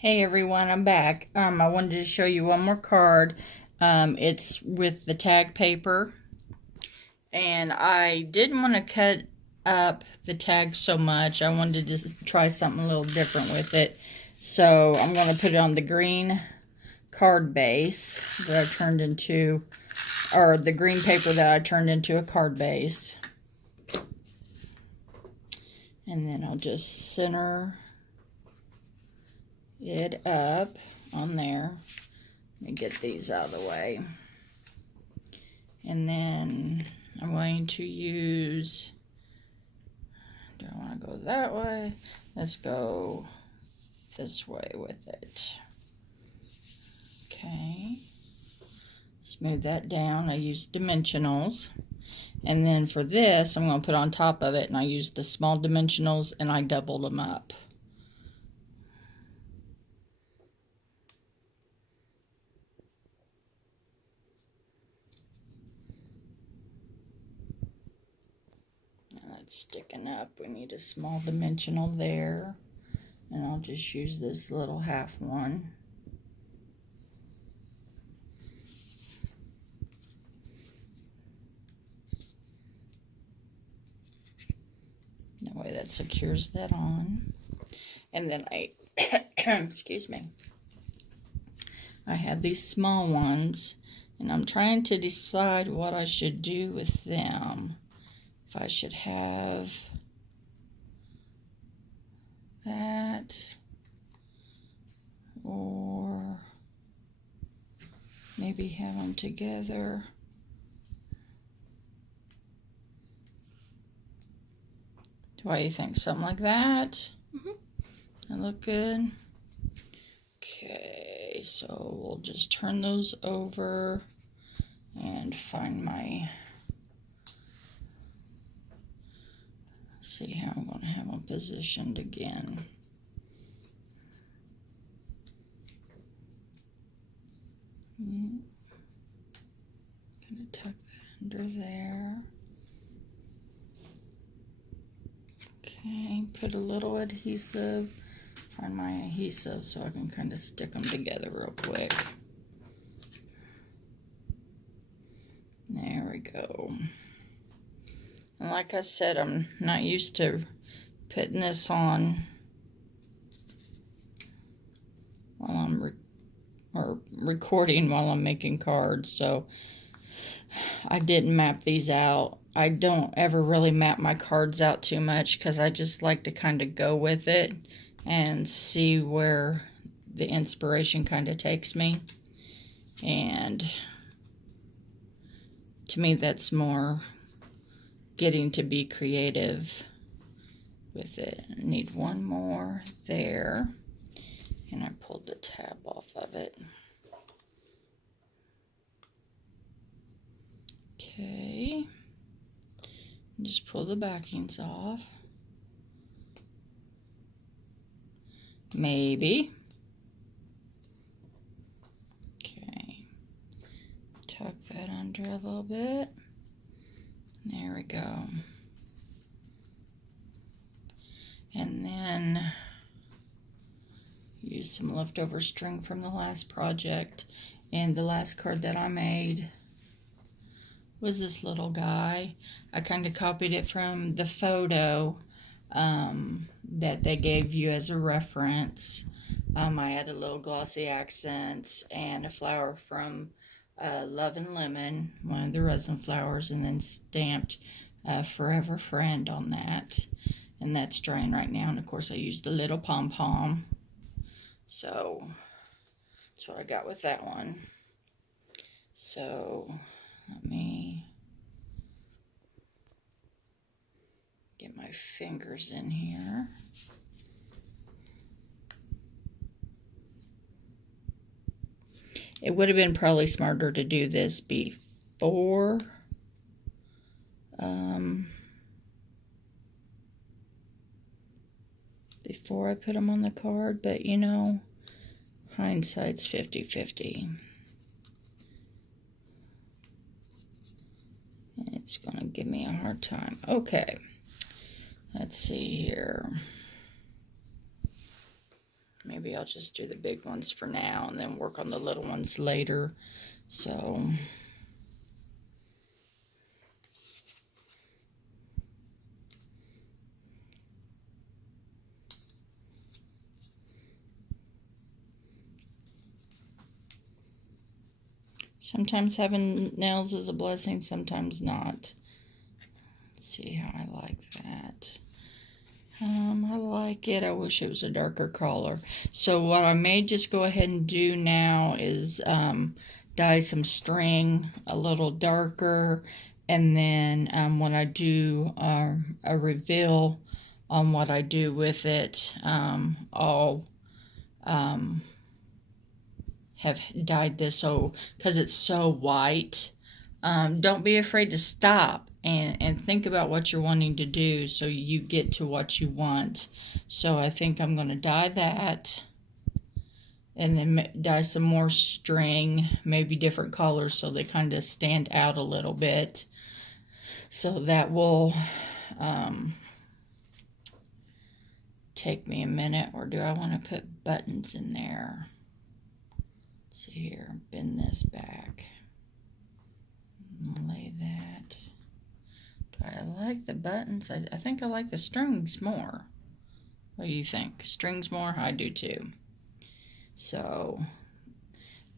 Hey everyone, I'm back. I wanted to show you one more card. It's with the tag paper, and I didn't want to cut up the tag so much. I wanted to try something a little different with it. So I'm going to put it on the green card base that I turned into, or the green paper that I turned into a card base. And then I'll just center it up on there. Let me get these out of the way. And then I'm going to use, do I want to go that way? Let's go this way with it. Okay. Smooth that down. I use dimensionals. And then for this, I'm going to put on top of it, and I use the small dimensionals, and I doubled them up. That's sticking up. We need a small dimensional there. And I'll just use this little half one. That way that secures that on. And then I, excuse me, I have these small ones, and I'm trying to decide what I should do with them. If I should have that, or maybe have them together. What do you think? Something like that? That look good? Okay, so we'll just turn those over and find my, see how I'm going to have them positioned again. Gonna tuck that under there. Okay, put a little adhesive, find my adhesive so I can kind of stick them together real quick. There we go. And like I said, I'm not used to putting this on while I'm recording while I'm making cards, so I didn't map these out. I don't ever really map my cards out too much because I just like to kind of go with it and see where the inspiration kind of takes me. And to me, that's more getting to be creative with it. I need one more there, and I pulled the tab off of it. Okay, and just pull the backings off. Maybe. Okay, tuck that under a little bit. There we go. And then use some leftover string from the last project. And the last card that I made was this little guy. I kind of copied it from the photo that they gave you as a reference. I had a little glossy accents and a flower from Love and Lemon, one of the resin flowers, and then stamped Forever Friend on that. And that's drying right now. And of course I used a little pom-pom. So that's what I got with that one. So let me get my fingers in here. It would have been probably smarter to do this before I put them on the card, but you know, hindsight's 50-50. It's gonna give me a hard time. Okay, let's see here. maybe I'll just do the big ones for now and then work on the little ones later. So sometimes having nails is a blessing, sometimes not. Let's see how I like that. I like it. I wish it was a darker color. So what I may just go ahead and do now is dye some string a little darker, and then when I do a reveal on what I do with it, I'll have dyed this so, because it's so white. Don't be afraid to stop and think about what you're wanting to do so you get to what you want. So I think I'm going to dye that, and then dye some more string, maybe different colors so they kind of stand out a little bit. So that will take me a minute. Or do I want to put buttons in there? Let's see here, bend this back. Lay that. Do I like the buttons? I think I like the strings more. What do you think? Strings more? I do too. So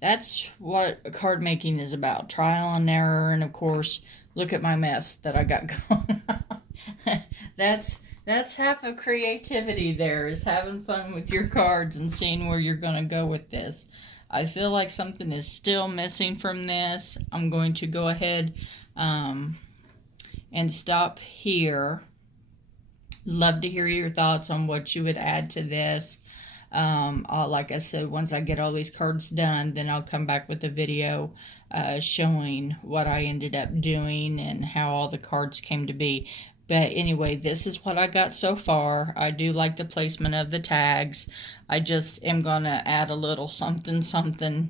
that's what card making is about. Trial and error, and of course, look at my mess that I got going on. That's half of creativity there, is having fun with your cards and seeing where you're going to go with this. I feel like something is still missing from this. I'm going to go ahead and stop here. Love to hear your thoughts on what you would add to this. Like I said, once I get all these cards done, then I'll come back with a video showing what I ended up doing and how all the cards came to be. But anyway, this is what I got so far. I do like the placement of the tags. I just am going to add a little something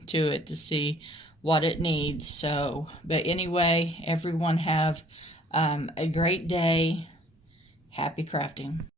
to it to see what it needs. So, but anyway, everyone have a great day. Happy crafting.